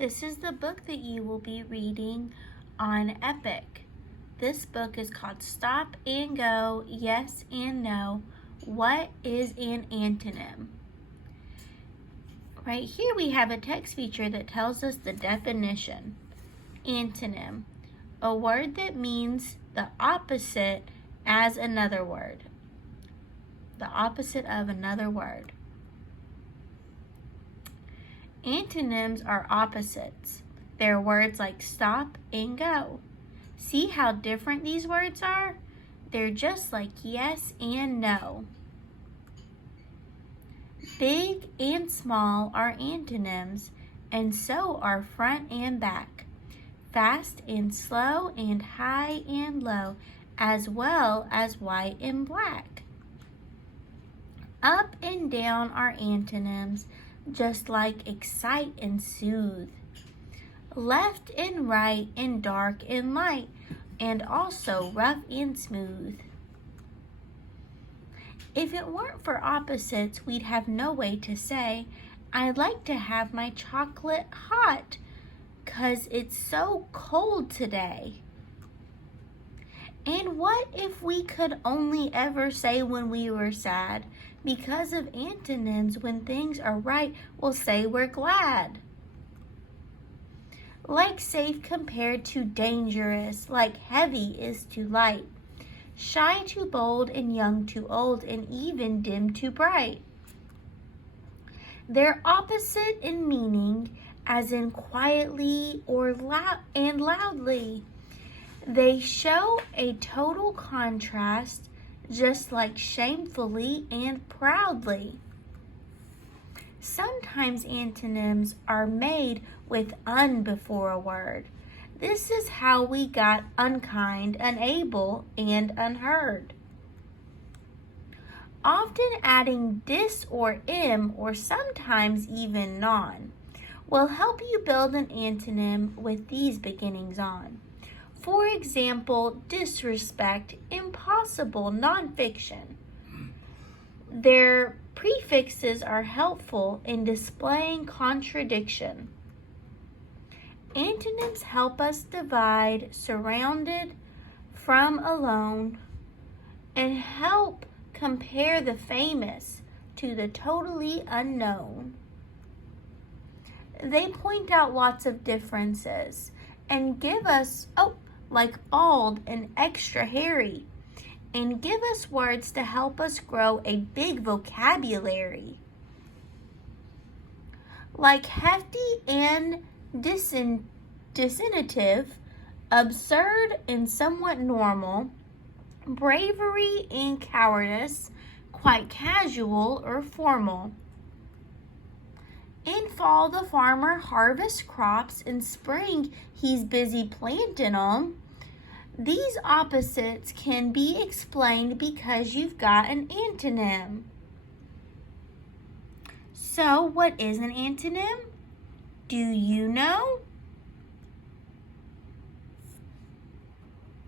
This is the book that you will be reading on Epic. This book is called Stop and Go, Yes and No. What is an antonym? Right here we have a text feature that tells us the definition. Antonym, a word that means the opposite as another word. The opposite of another word. Antonyms are opposites. They're words like stop and go. See how different these words are? They're just like yes and no. Big and small are antonyms, and so are front and back. Fast and slow and high and low, as well as white and black. Up and down are antonyms, just like excite and soothe. Left and right and dark and light, and also rough and smooth. If it weren't for opposites, we'd have no way to say, I'd like to have my chocolate hot, 'cause it's so cold today. And what if we could only ever say when we were sad? Because of antonyms, when things are right, we'll say we're glad. Like safe compared to dangerous, like heavy is to light. Shy to bold and young to old, and even dim to bright. They're opposite in meaning, as in quietly or loudly. They show a total contrast, just like shamefully and proudly. Sometimes antonyms are made with un before a word. This is how we got unkind, unable, and unheard. Often adding dis or im, or sometimes even non, will help you build an antonym with these beginnings on. For example, disrespect, impossible, nonfiction. Their prefixes are helpful in displaying contradiction. Antonyms help us divide surrounded from alone and help compare the famous to the totally unknown. They point out lots of differences and give us, like old and extra hairy, and give us words to help us grow a big vocabulary. Like hefty and disincentive, absurd and somewhat normal, bravery and cowardice, quite casual or formal. In fall, the farmer harvests crops. In spring, he's busy planting them. These opposites can be explained because you've got an antonym. So, what is an antonym? Do you know?